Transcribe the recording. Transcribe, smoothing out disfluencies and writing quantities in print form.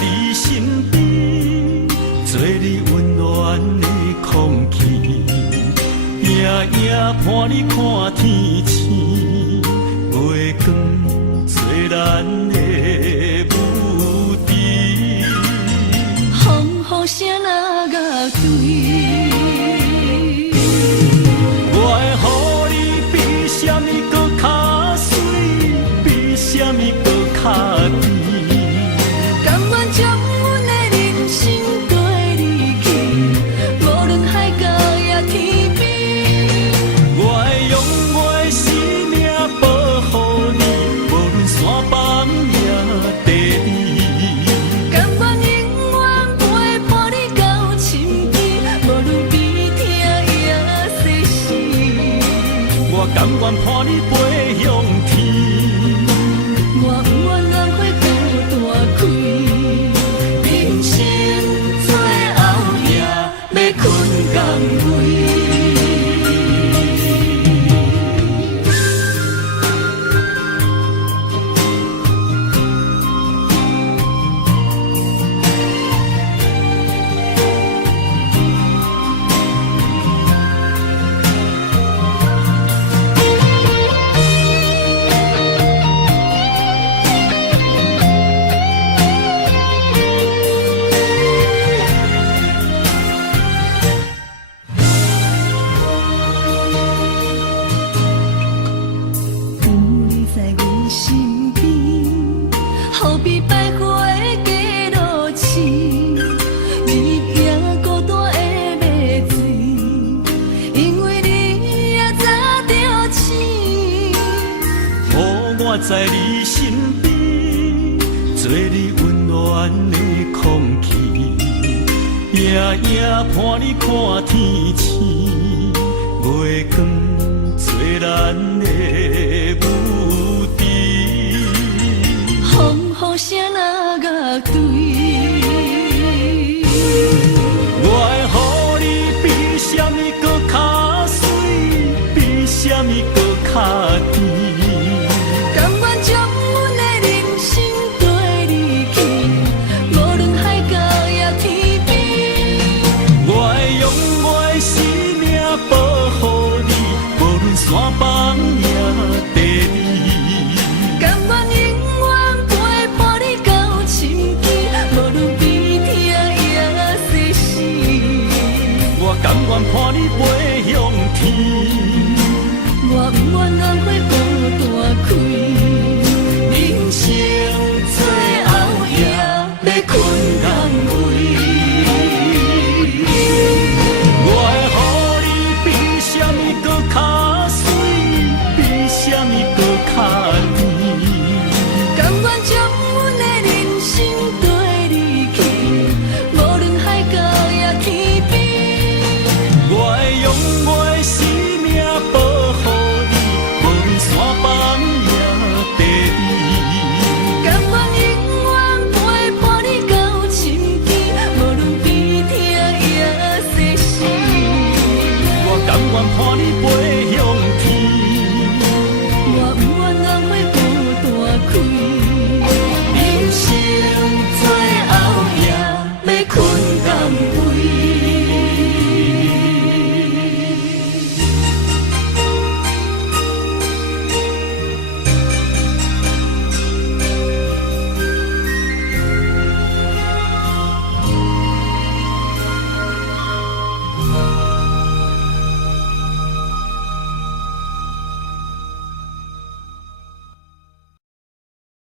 你身边，做你温暖的空气，夜夜伴你看天星，月光做咱的舞池。风雨声哪甲对？我会予你比什么搁较水，比什么搁较甜。甘愿将阮的人生跟你去，无论海角也天边。我会用我的生命保护你，无论山崩也地理。甘愿永远陪伴你到深更，无论悲痛也世事。我甘愿伴你飞向天。我有愿眼花够大开，人生最后夜要困港位。有你在阮身边，好比百花的街路灯，日夜孤单的要醉，因为你也早着醒。予我在你身边，做你温暖的空气，夜夜伴你看天星，月光做咱的舞池。风雨声哪甲对？我会予你比什么搁较水，比什么搁较甜。甘愿将阮的人生跟你去，无论海角也天边。我会用我的生命保护你，无论山崩也地理。甘愿永远陪伴你到深更，无论悲痛也世事。我甘愿伴你飞向天。我不愿眼花